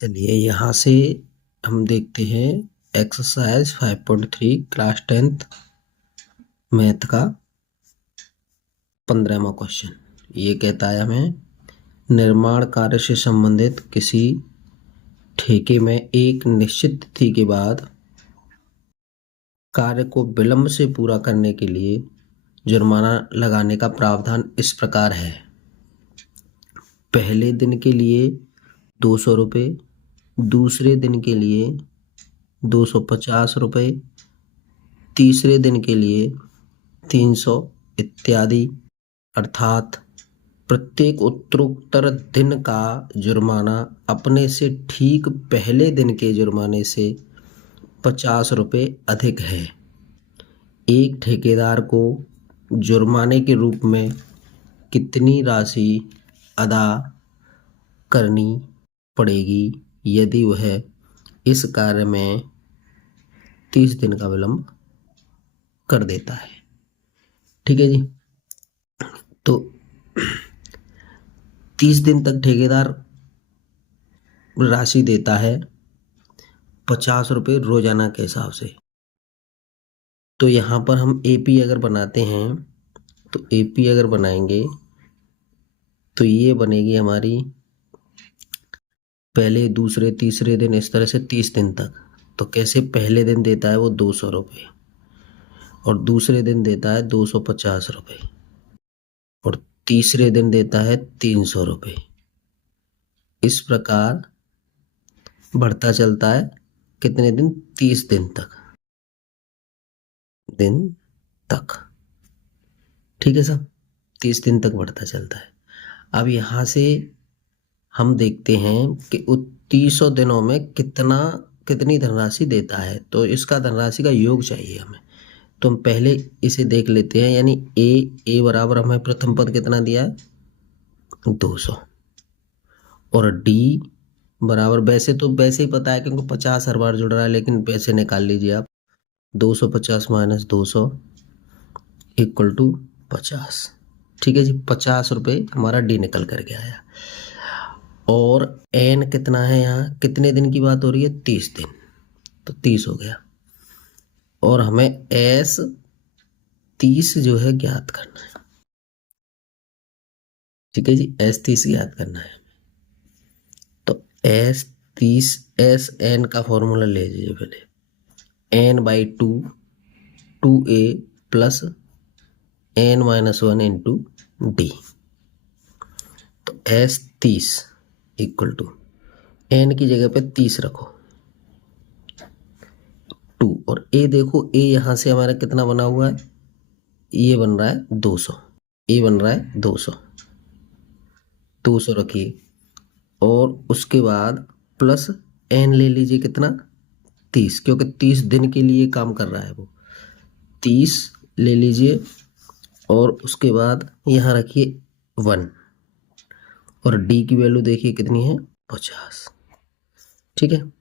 चलिए यहाँ से हम देखते हैं एक्सरसाइज 5.3 क्लास 10th मैथ का 15वां क्वेश्चन। ये कहता है हमें निर्माण कार्य से संबंधित किसी ठेके में एक निश्चित तिथि के बाद कार्य को विलंब से पूरा करने के लिए जुर्माना लगाने का प्रावधान इस प्रकार है। पहले दिन के लिए 200 रुपये, दूसरे दिन के लिए 250 रुपये, तीसरे दिन के लिए 300 इत्यादि, अर्थात प्रत्येक उत्तरोत्तर दिन का जुर्माना अपने से ठीक पहले दिन के जुर्माने से 50 रुपये अधिक है। एक ठेकेदार को जुर्माने के रूप में कितनी राशि अदा करनी पड़ेगी यदि वह इस कार्य में 30 दिन का विलंब कर देता है। ठीक है जी। तो 30 दिन तक ठेकेदार राशि देता है 50 रुपये रोजाना के हिसाब से। तो यहाँ पर हम एपी अगर बनाते हैं तो एपी अगर बनाएंगे तो ये बनेगी हमारी पहले दूसरे तीसरे दिन इस तरह से 30 दिन तक। तो कैसे पहले दिन देता है वो 200 रुपये और दूसरे दिन देता है 250 रुपये और तीसरे दिन देता है 300 रुपये। इस प्रकार बढ़ता चलता है कितने दिन? 30 दिन तक। ठीक है साहब, 30 दिन तक बढ़ता चलता है। अब यहाँ से हम देखते हैं कि 300 दिनों में कितनी धनराशि देता है। तो इसका धनराशि का योग चाहिए हमें। तो हम पहले इसे देख लेते हैं। यानी ए बराबर हमें प्रथम पद कितना दिया है? 200 और डी बराबर वैसे ही पता है क्योंकि 50 हर बार जुड़ रहा है, लेकिन वैसे निकाल लीजिए आप। 250 माइनस 200 इक्वल टू 50। ठीक है जी, 50 रुपये हमारा डी निकल करके आया। और एन कितना है? यहाँ कितने दिन की बात हो रही है? 30 दिन। तो 30 हो गया और हमें एस 30 जो है ज्ञात करना है। ठीक है जी, एस 30 ज्ञात करना है। तो एस 30 एस एन का फॉर्मूला ले लीजिए पहले। N by 2 A plus N minus 1 into D. तो एस 30 इक्वल टू एन की जगह पे 30 रखो 2 और ए देखो, ए यहाँ से हमारा कितना बना हुआ है? ये बन रहा है 200। ए बन रहा है 200 रखिए और उसके बाद प्लस एन ले लीजिए कितना? 30, क्योंकि 30 दिन के लिए काम कर रहा है वो। 30 ले लीजिए और उसके बाद यहाँ रखिए 1 और डी की वैल्यू देखिए कितनी है? 50। ठीक है,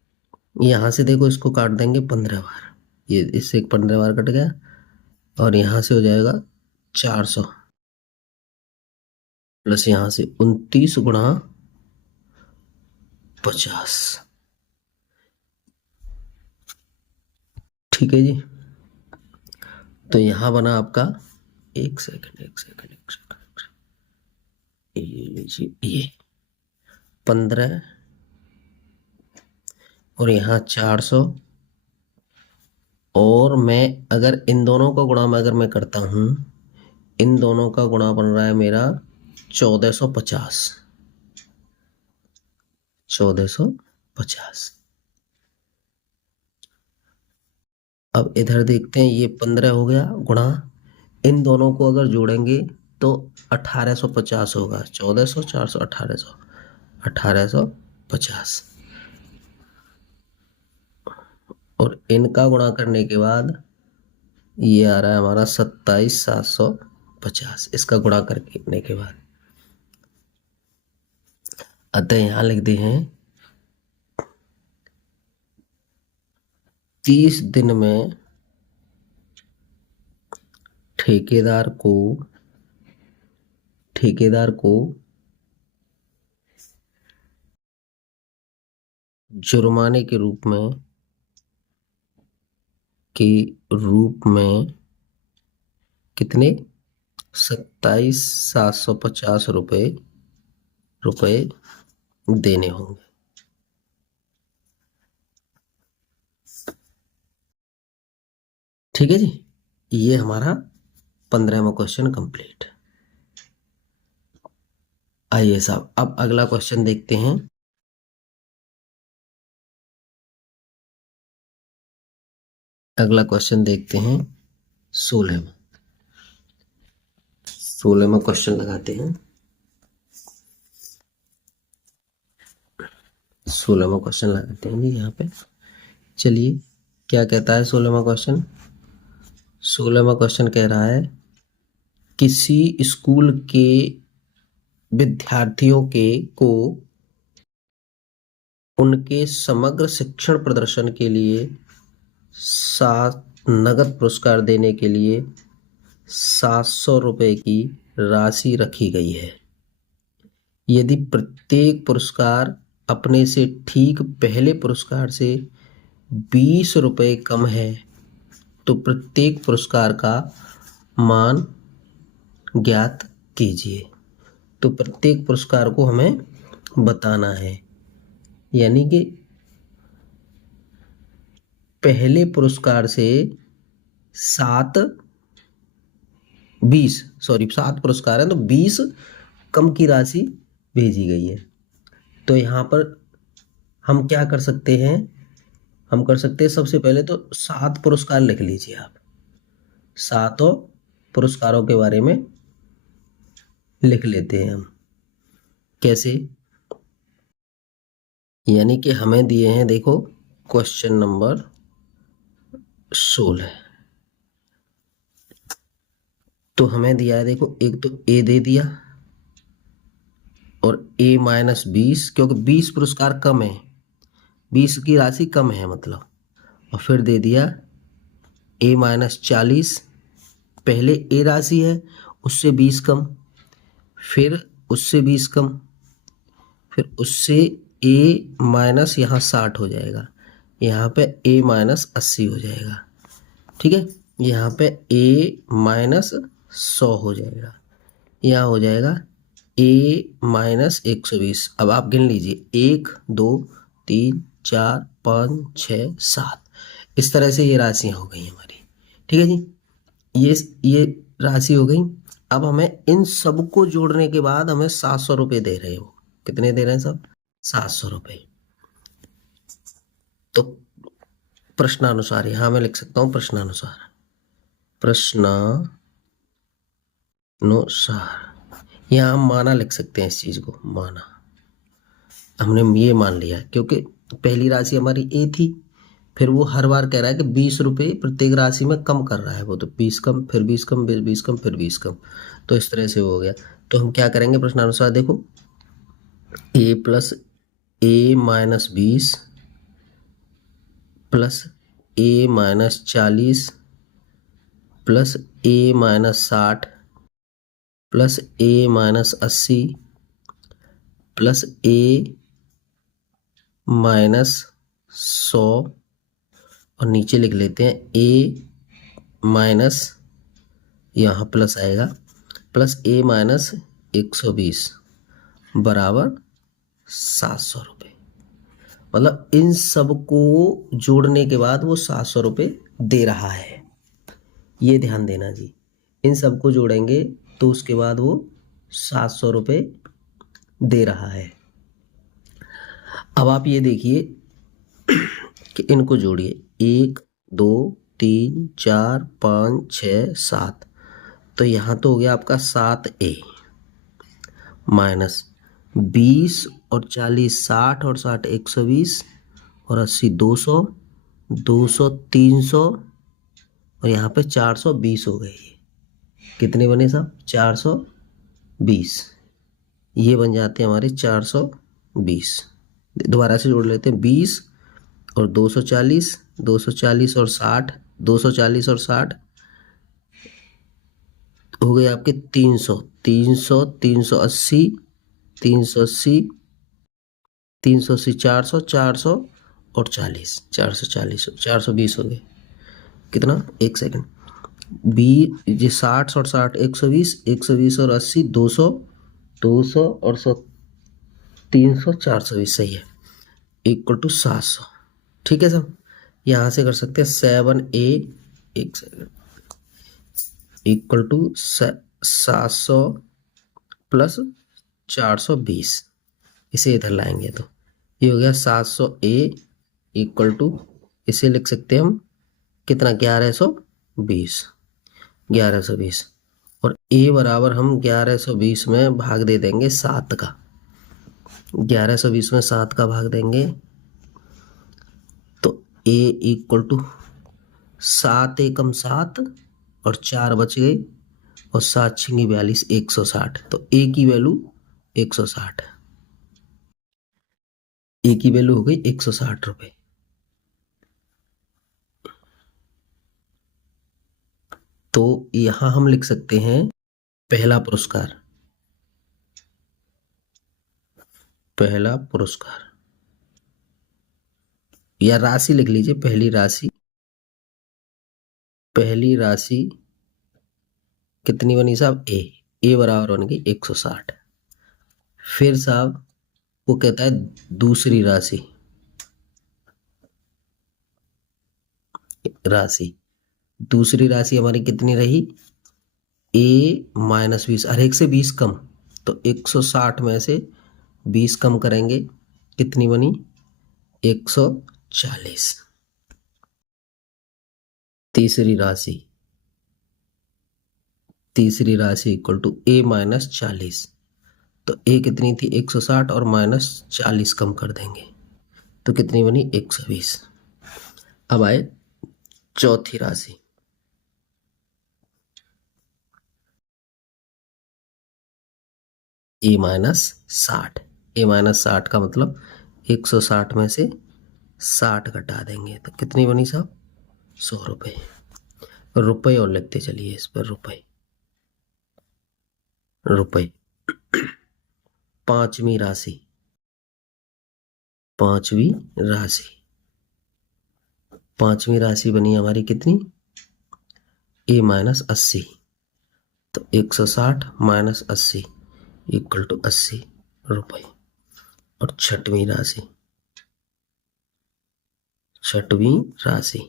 यहाँ से देखो इसको काट देंगे 15 बार। ये इससे 15 बार कट गया और यहाँ से हो जाएगा 400 प्लस यहाँ से 29 गुणा 50। ठीक है जी। तो यहाँ बना आपका एक सेकंड ये लीजिए, ये 15 और यहाँ 400 और मैं अगर इन दोनों का गुणा अगर मैं करता हूँ, इन दोनों का गुणा बन रहा है मेरा 1450। 1450। अब इधर देखते हैं, ये 15 हो गया गुणा, इन दोनों को अगर जोड़ेंगे तो 1850 होगा। 1400 400 1800 1850 और इनका गुणा करने के बाद ये आ रहा है हमारा 27750। इसका गुणा करने के बाद अतः यहाँ लिखते हैं 30 दिन में ठेकेदार को जुर्माने के रूप में कितने 27,750 रुपये देने होंगे। ठीक है जी, ये हमारा 15वां क्वेश्चन कंप्लीट। आइए साहब, अब अगला क्वेश्चन देखते हैं। अगला क्वेश्चन देखते हैं 16वां क्वेश्चन लगाते हैं। 16वां क्वेश्चन लगाते हैं जी यहाँ पे। चलिए, क्या कहता है 16वां क्वेश्चन? 16वां क्वेश्चन कह रहा है, किसी स्कूल के विद्यार्थियों को उनके समग्र शिक्षण प्रदर्शन के लिए 7 नगद पुरस्कार देने के लिए 700 रुपये की राशि रखी गई है। यदि प्रत्येक पुरस्कार अपने से ठीक पहले पुरस्कार से 20 रुपये कम है तो प्रत्येक पुरस्कार का मान ज्ञात कीजिए। तो प्रत्येक पुरस्कार को हमें बताना है, यानी कि पहले पुरस्कार से 7 पुरस्कार हैं तो 20 कम की राशि भेजी गई है। तो यहाँ पर हम क्या कर सकते हैं? हम कर सकते हैं, सबसे पहले तो 7 पुरस्कार लिख लीजिए आप। 7 पुरस्कारों के बारे में लिख लेते हैं हम। कैसे? यानी कि हमें दिए हैं, देखो क्वेश्चन नंबर 16, तो हमें दिया है, देखो एक तो ए दे दिया और A-20, क्योंकि 20 पुरस्कार कम है, 20 की राशि कम है मतलब। और फिर दे दिया A-40, पहले ए राशि है उससे 20 कम, फिर उससे 20 कम, फिर उससे A- यहाँ 60 हो जाएगा, यहाँ पे A-80 हो जाएगा। ठीक है, यहाँ पे A-100 हो जाएगा, यहाँ हो जाएगा A-120। अब आप गिन लीजिए, 1 2 3 4 5 6 7, इस तरह से ये राशियाँ हो गई हमारी। ठीक है जी, ये राशि हो गई। अब हमें इन सबको जोड़ने के बाद हमें 700 रुपये दे रहे हो। कितने दे रहे हैं सब? 700 रुपये। तो प्रश्नानुसार यहाँ मैं लिख सकता हूँ प्रश्नानुसार, यहाँ हम माना लिख सकते हैं, इस चीज को माना हमने ये मान लिया, क्योंकि पहली राशि हमारी ए थी, फिर वो हर बार कह रहा है कि 20 रुपये प्रत्येक राशि में कम कर रहा है वो, तो 20 कम, फिर 20 कम, 20 कम, फिर 20 कम, तो इस तरह से हो गया। तो हम क्या करेंगे प्रश्नानुसार, देखो A + A-20 plus A-40 plus A-60 plus A-80 plus A-100, और नीचे लिख लेते हैं A- यहाँ प्लस आएगा, प्लस A-120 बराबर 700 रुपये। मतलब इन सब को जोड़ने के बाद वो 700 रुपये दे रहा है, ये ध्यान देना जी। इन सब को जोड़ेंगे तो उसके बाद वो 700 रुपये दे रहा है। अब आप ये देखिए कि इनको जोड़िए, 1 2 3 4 5 6 7, तो यहाँ तो हो गया आपका 7A माइनस 20 और 40 60 और 60 120 और 80 200, 200 300 और यहाँ पे 420 हो गए। कितने बने साहब? 420। ये बन जाते हैं हमारे 420। दोबारा से जोड़ लेते हैं, 20 और 240, 240 और 60, 240 और 60 हो गए आपके 300, 300, 380, 380, 380, 400, 400 और 40, 440, 420 हो गए। कितना? 1 सेकंड। 60 और 60, 120, 120 और 80, 200, 200 और 100, 300, 420, सही है, इक्वल टू 700। ठीक है सब, यहाँ से कर सकते हैं 7A, 1 second, equal to 700 plus 420, इसे इधर लाएंगे तो ये हो गया 700A इक्वल टू, इसे लिख सकते हैं हम कितना? 1120, 1120। और A बराबर हम 1120 में भाग दे देंगे 7 का, 1120 में 7 का भाग देंगे तो A इक्वल टू 7 एकम 7 और 4 बच गए और 7 छिंगी 42, 160। तो A की वैल्यू 160, A की वैल्यू हो गई 160 रुपये। तो यहां हम लिख सकते हैं पहला पुरस्कार, पहला पुरस्कार, या राशि लिख लीजिए, पहली राशि, पहली राशि कितनी बनी साहब? ए बराबर बन गई 160। फिर साहब वो कहता है दूसरी राशि, दूसरी राशि हमारी कितनी रही? A-20, हर एक से 20 कम, तो 160 में से 20 कम करेंगे, कितनी बनी? 140। तीसरी राशि, तीसरी राशि इक्वल टू A-40, तो A कितनी थी? 160 और -40 कम कर देंगे तो कितनी बनी? 120। अब आए चौथी राशि, A-60, A-60 का मतलब 160 में से 60 घटा देंगे तो कितनी बनी साहब? 100 रुपये। रुपये और लिखते चलिए इस पर, रुपये, रुपये। पांचवी राशि, पांचवी राशि, पांचवी राशि बनी हमारी कितनी? A-80, तो 160 माइनस 80 इक्वल टू 80 रुपये। और छठवीं राशि, छठवीं राशि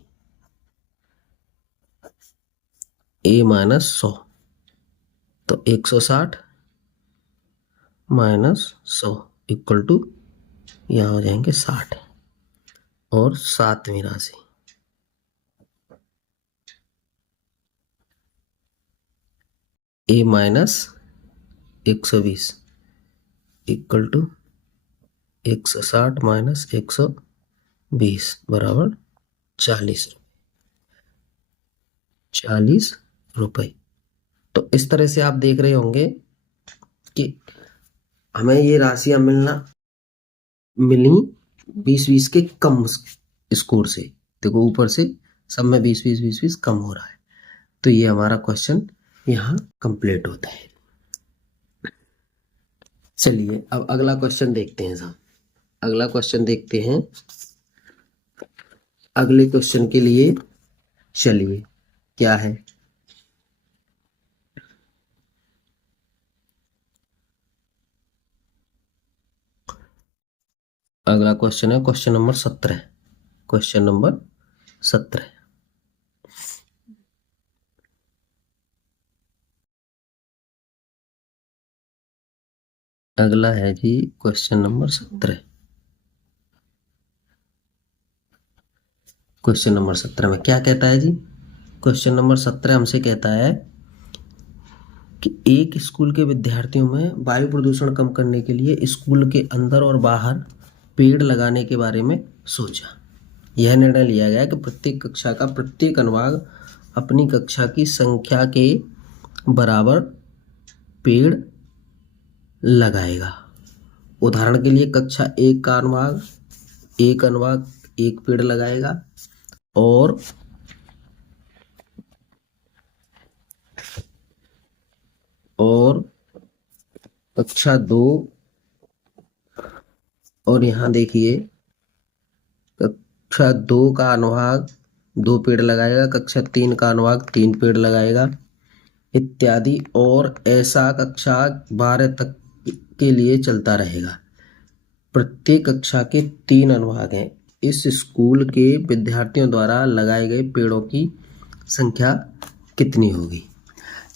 A-100, तो 160 माइनस 100 इक्वल टू, यहाँ हो जाएंगे 60। और सातवीं राशि A-120 इक्वल टू 160 माइनस 120 बराबर 40 रुपये। तो इस तरह से आप देख रहे होंगे कि हमें ये राशियां मिली 20-20 के कम स्कोर से। देखो ऊपर से सब में 20-20 कम हो रहा है, तो ये हमारा क्वेश्चन यहाँ कंप्लीट होता है। चलिए अब अगला क्वेश्चन देखते हैं साहब, अगला क्वेश्चन देखते हैं। अगले क्वेश्चन के लिए चलिए क्या है, अगला क्वेश्चन है क्वेश्चन नंबर 17, क्वेश्चन नंबर 17। अगला है जी क्वेश्चन नंबर 17। क्वेश्चन नंबर 17 में क्या कहता है जी? क्वेश्चन नंबर 17 हमसे कहता है कि एक स्कूल के विद्यार्थियों में वायु प्रदूषण कम करने के लिए स्कूल के अंदर और बाहर पेड़ लगाने के बारे में सोचा। यह निर्णय लिया गया कि प्रत्येक कक्षा का प्रत्येक अनुभाग अपनी कक्षा की संख्या के बराबर पेड़ लगाएगा। उदाहरण के लिए कक्षा 1 का अनुभाग एक पेड़ लगाएगा और कक्षा 2 और यहाँ देखिए कक्षा 2 का अनुभाग 2 पेड़ लगाएगा, कक्षा 3 का अनुभाग 3 पेड़ लगाएगा इत्यादि, और ऐसा कक्षा 12 तक के लिए चलता रहेगा। प्रत्येक कक्षा के 3 अनुभाग हैं। इस स्कूल के विद्यार्थियों द्वारा लगाए गए पेड़ों की संख्या कितनी होगी?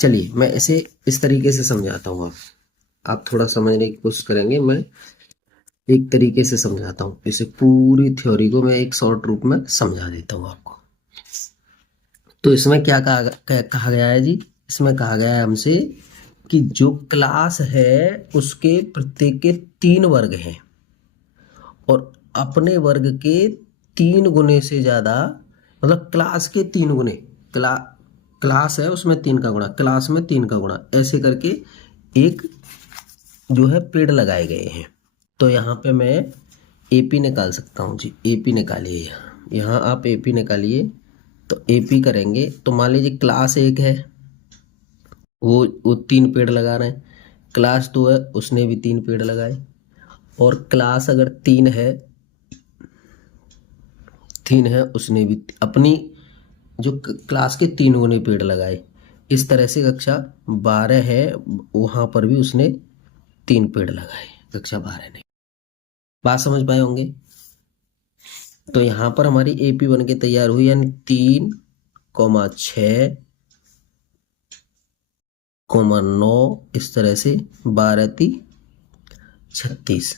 चलिए मैं इसे इस तरीके से समझाता हूँ, आप थोड़ा समझने की कोशिश करेंगे। मैं एक तरीके से समझाता हूँ, इसे पूरी थ्योरी को मैं एक शॉर्ट रूप में समझा देता हूँ आपको। तो इसमें क्या कहा गया है जी? इसमें कहा गया है हमसे कि जो क्लास है उसके प्रत्येक के 3 वर्ग हैं और अपने वर्ग के 3 गुने से ज़्यादा, मतलब क्लास के 3 गुने, क्लास है उसमें 3 का गुणा, क्लास में 3 का गुणा, ऐसे करके एक जो है पेड़ लगाए गए हैं। तो यहाँ पे मैं एपी निकाल सकता हूँ जी। एपी निकालिए, यहाँ आप एपी निकालिए। तो एपी करेंगे तो मान लीजिए क्लास 1 है, वो 3 पेड़ लगा रहे हैं। क्लास 2 है, उसने भी 3 पेड़ लगाए। और क्लास अगर 3 है उसने भी अपनी जो क्लास के 3 गुने पेड़ लगाए। इस तरह से कक्षा 12 है, वहाँ पर भी उसने 3 पेड़ लगाए, कक्षा 12 ने। बात समझ पाए होंगे? तो यहाँ पर हमारी एपी बन के तैयार हुई, यानी 3,6,9, इस तरह से 12×3=36।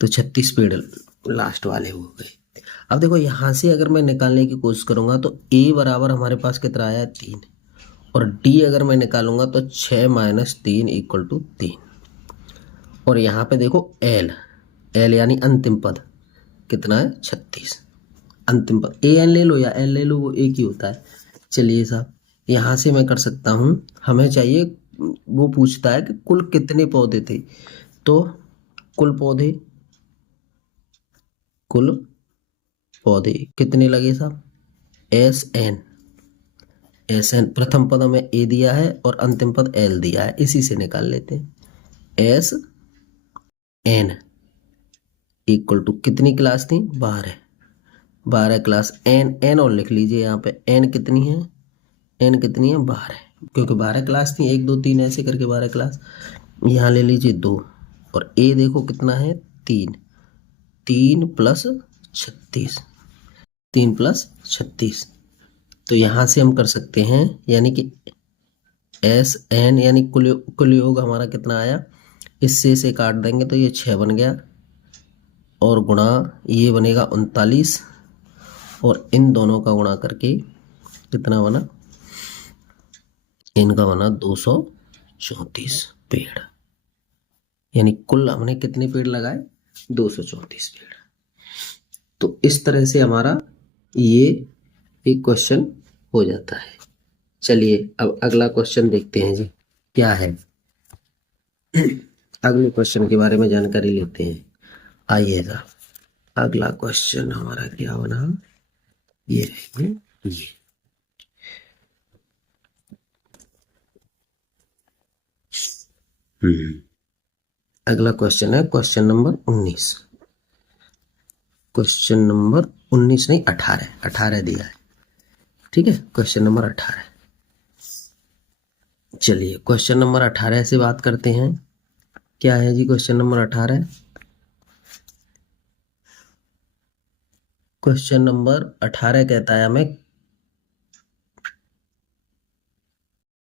तो 36 पेड़ लास्ट वाले हो गए। अब देखो यहाँ से अगर मैं निकालने की कोशिश करूंगा तो a बराबर हमारे पास कितना आया? 3। और d अगर मैं निकालूंगा तो 6 - 3 = 3। और यहाँ पे देखो l यानी अंतिम पद कितना है? 36। अंतिम पद an ले लो या l ले लो, वो एक ही होता है। चलिए साहब, यहाँ से मैं कर सकता हूँ, हमें चाहिए, वो पूछता है कि कुल कितने पौधे थे। तो कुल पौधे कितने लगे साहब? SN प्रथम पद में a दिया है और अंतिम पद l दिया है, इसी से निकाल लेते हैं। SN = कितनी क्लास थी? 12 क्लास। n और लिख लीजिए यहाँ पे, n कितनी है? 12, क्योंकि 12 क्लास थी, 1 2 3 ऐसे करके 12 क्लास। यहाँ ले लीजिए 2, और a देखो कितना है? 3 + 36, 3 + 36। तो यहाँ से हम कर सकते हैं, यानी कि SN यानी कुल योग हमारा कितना आया? इससे से काट देंगे तो ये 6 बन गया, और गुणा ये बनेगा 39, और इन दोनों का गुणा करके कितना बना? इनका बना 234 पेड़। यानी कुल हमने कितने पेड़ लगाए? 234 पेड़। तो इस तरह से हमारा ये एक क्वेश्चन हो जाता है। चलिए अब अगला क्वेश्चन देखते हैं जी, क्या है। अगले क्वेश्चन के बारे में जानकारी लेते हैं। आइएगा, अगला क्वेश्चन हमारा क्या बना? ये रहेंगे ये। अगला क्वेश्चन है क्वेश्चन नंबर 19। क्वेश्चन नंबर 19 नहीं, 18 दिया है, ठीक है। Question number 18। चलिए क्वेश्चन नंबर 18 से बात करते हैं। क्या है जी क्वेश्चन नंबर 18? क्वेश्चन नंबर 18 कहता है हमें